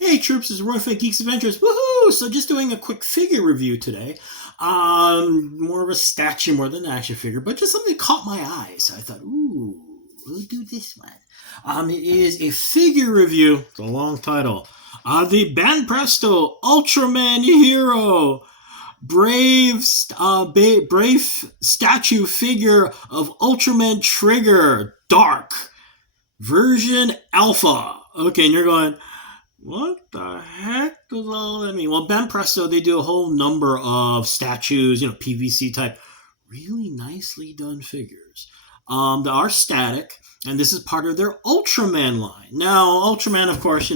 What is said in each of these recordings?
Hey troops, it's Roy Fake Geeks Adventures. Woohoo! So just doing a quick figure review today. More of a statue more than an action figure, but just something that caught my eye. So I thought, ooh, we'll do this one. It is a figure review. It's a long title. The Banpresto Ultraman Hero. Brave statue figure of Ultraman Trigger Dark version Alpha. Okay, and you're going, what the heck does all that mean? Well, Banpresto, they do a whole number of statues, PVC type, really nicely done figures. That are static, and this is part of their Ultraman line. Now, Ultraman, of course,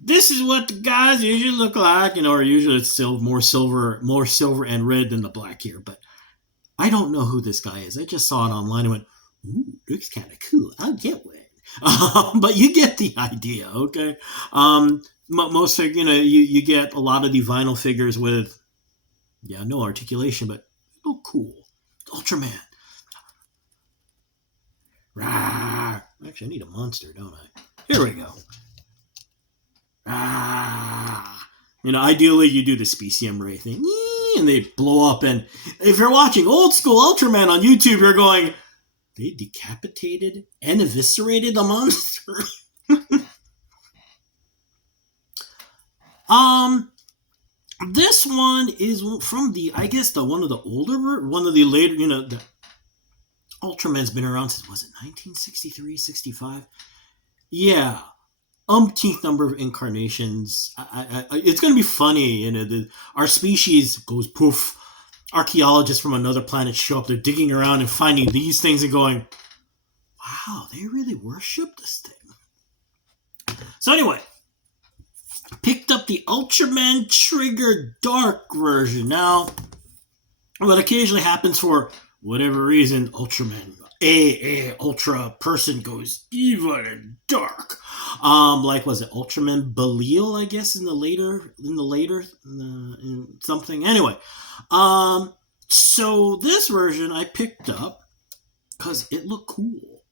this is what the guys usually look like, or usually it's more silver and red than the black here. But I don't know who this guy is. I just saw it online and went, ooh, looks kind of cool. I'll get one. But you get the idea, okay? Most figures, you get a lot of the vinyl figures with, no articulation, but oh, cool. Ultraman. Rawr. Actually, I need a monster, don't I? Here we go. Ideally you do the Specium Ray thing, and they blow up. And if you're watching old school Ultraman on YouTube, you're going, they decapitated and eviscerated the monster. This one is from one of the later, the Ultraman's been around since, was it 1963, 65? Yeah. Umpteenth number of incarnations. It's going to be funny. Our species goes poof. Archaeologists from another planet show up. They're digging around and finding these things and going, wow, they really worship this thing. So anyway, picked up the Ultraman Trigger Dark version. Now, what occasionally happens for whatever reason, Ultraman Ultra person goes evil and dark. Was it Ultraman Belial, I guess, in something. Anyway, so this version I picked up because it looked cool.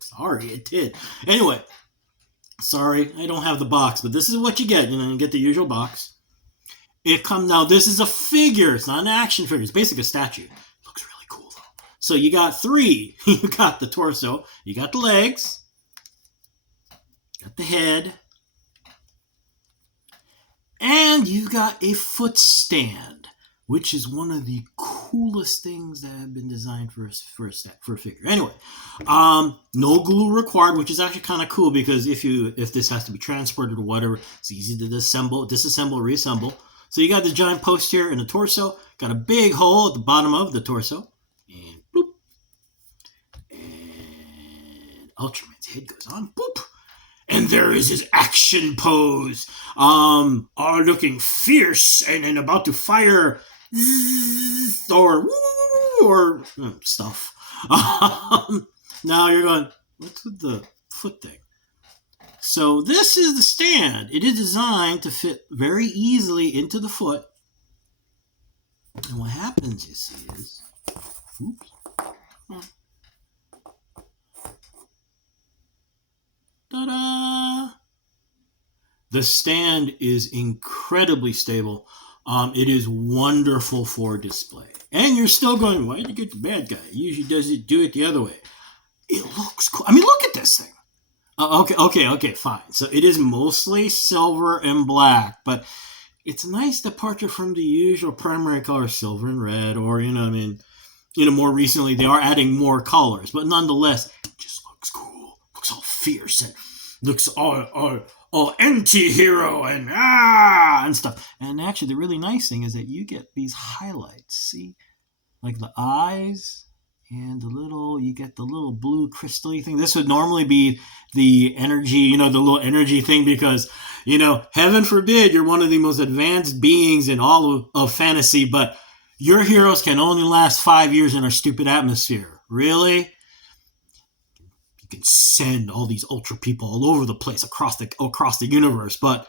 Sorry, it did. Anyway, sorry, I don't have the box, but this is what you get. You get the usual box. Now this is a figure. It's not an action figure. It's basically a statue. Looks really cool though. So you got three. You got the torso. You got the legs. Got the head. And you've got a foot stand, which is one of the coolest things that have been designed for a figure. Anyway, no glue required, which is actually kind of cool because if this has to be transported or whatever, it's easy to disassemble, reassemble. So you got the giant post here in the torso, got a big hole at the bottom of the torso, and boop, and Ultraman's head goes on, boop. And there is his action pose, all looking fierce and about to fire or stuff. Now you're going, what's with the foot thing? So this is the stand. It is designed to fit very easily into the foot. And what happens, you see, is, oops. Ta-da! The stand is incredibly stable. It is wonderful for display. And you're still going, why did you get the bad guy? He usually do it the other way. It looks cool. I mean, look at this thing. Okay, fine. So it is mostly silver and black, but it's a nice departure from the usual primary color, silver and red, or, more recently they are adding more colors, but nonetheless, it just looks cool. Looks all fierce and looks all anti-hero and stuff. And actually, the really nice thing is that you get these highlights. See, like the eyes and you get the little blue crystal-y thing. This would normally be the energy, the little energy thing, because, heaven forbid you're one of the most advanced beings in all of fantasy, but your heroes can only last 5 years in our stupid atmosphere. Really? You can send all these ultra people all over the place across the universe, but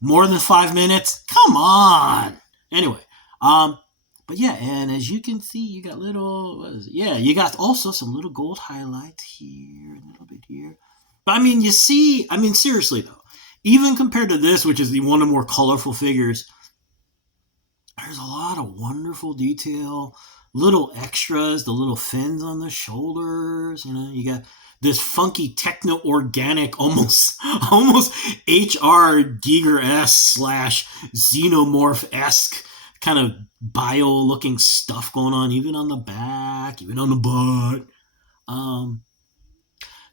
more than 5 minutes? Come on! Anyway, but yeah, and as you can see, you got you got also some little gold highlights here, a little bit here. But seriously though, even compared to this, which is one of the more colorful figures, there's a lot of wonderful detail, little extras, the little fins on the shoulders. You got this funky techno organic, almost HR Giger-esque slash xenomorph-esque kind of bio looking stuff going on, even on the back, even on the butt.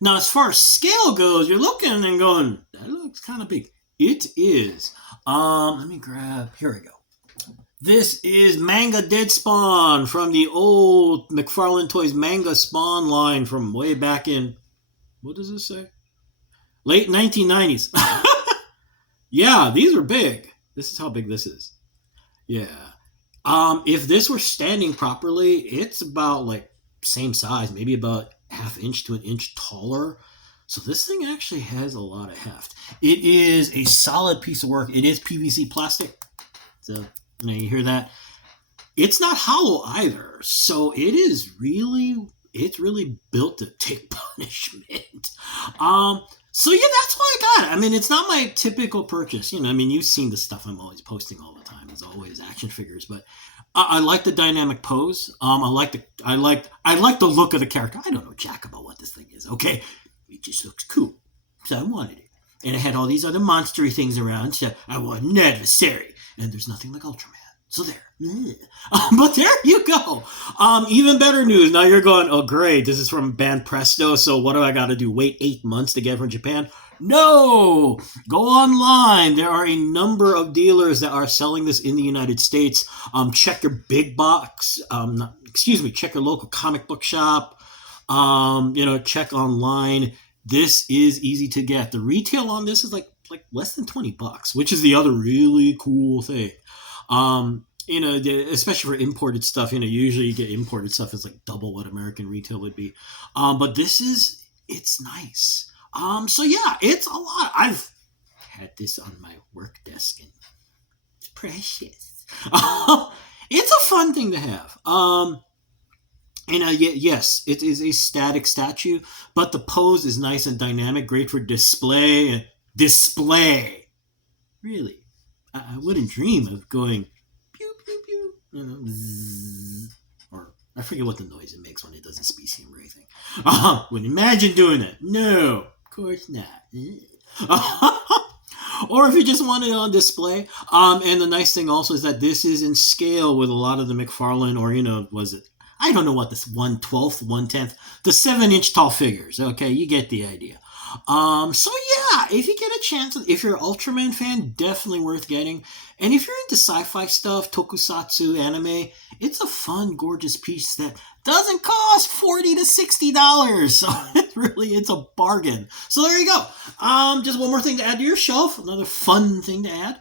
Now, as far as scale goes, you're looking and going, that looks kind of big. It is. Let me grab, here we go. This is Manga Dead Spawn from the old McFarlane Toys Manga Spawn line from way back in, what does this say? Late 1990s. Yeah, these are big. This is how big this is. Yeah. If this were standing properly, it's about like same size, maybe about ½ inch to an inch taller. So this thing actually has a lot of heft. It is a solid piece of work. It is PVC plastic. So, you hear that? It's not hollow either. So it's really built to take punishment. So yeah, that's why I got it. I mean, it's not my typical purchase. You've seen the stuff I'm always posting all the time. It's always action figures, but I like the dynamic pose. I like the look of the character. I don't know jack about what this thing is. Okay, it just looks cool, so I wanted it, and it had all these other monstery things around. So I want an adversary, and there's nothing like Ultraman. So there. But there you go. Even better news. Now you're going, oh great, this is from Banpresto, so what do I got to do? Wait 8 months to get it from Japan? No! Go online. There are a number of dealers that are selling this in the United States. Check your big box. Check your local comic book shop. Check online. This is easy to get. The retail on this is like less than $20, which is the other really cool thing. Especially for imported stuff, usually you get imported stuff that's like double what American retail would be. But it's nice. So yeah, it's a lot. I've had this on my work desk and it's precious. It's a fun thing to have. Yes, it is a static statue, but the pose is nice and dynamic, great for display. Display. Really. I wouldn't dream of going pew, pew, pew, zzz, or I forget what the noise it makes when it does a specium ray thing. Wouldn't imagine doing that. No, of course not. Or if you just want it on display. And the nice thing also is that this is in scale with a lot of the McFarlane, or I don't know what this 1/12, 1/10, the 7-inch tall figures. Okay, you get the idea. So yeah, if you get a chance, if you're an Ultraman fan, definitely worth getting. And if you're into sci-fi stuff, tokusatsu, anime, it's a fun, gorgeous piece that doesn't cost $40 to $60. So it's a bargain. So there you go. Just one more thing to add to your shelf. Another fun thing to add.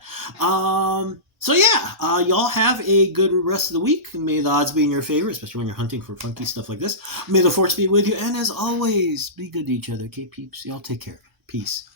So yeah, y'all have a good rest of the week. May the odds be in your favor, especially when you're hunting for funky stuff like this. May the force be with you, and as always, be good to each other. Okay, peeps? Y'all take care. Peace.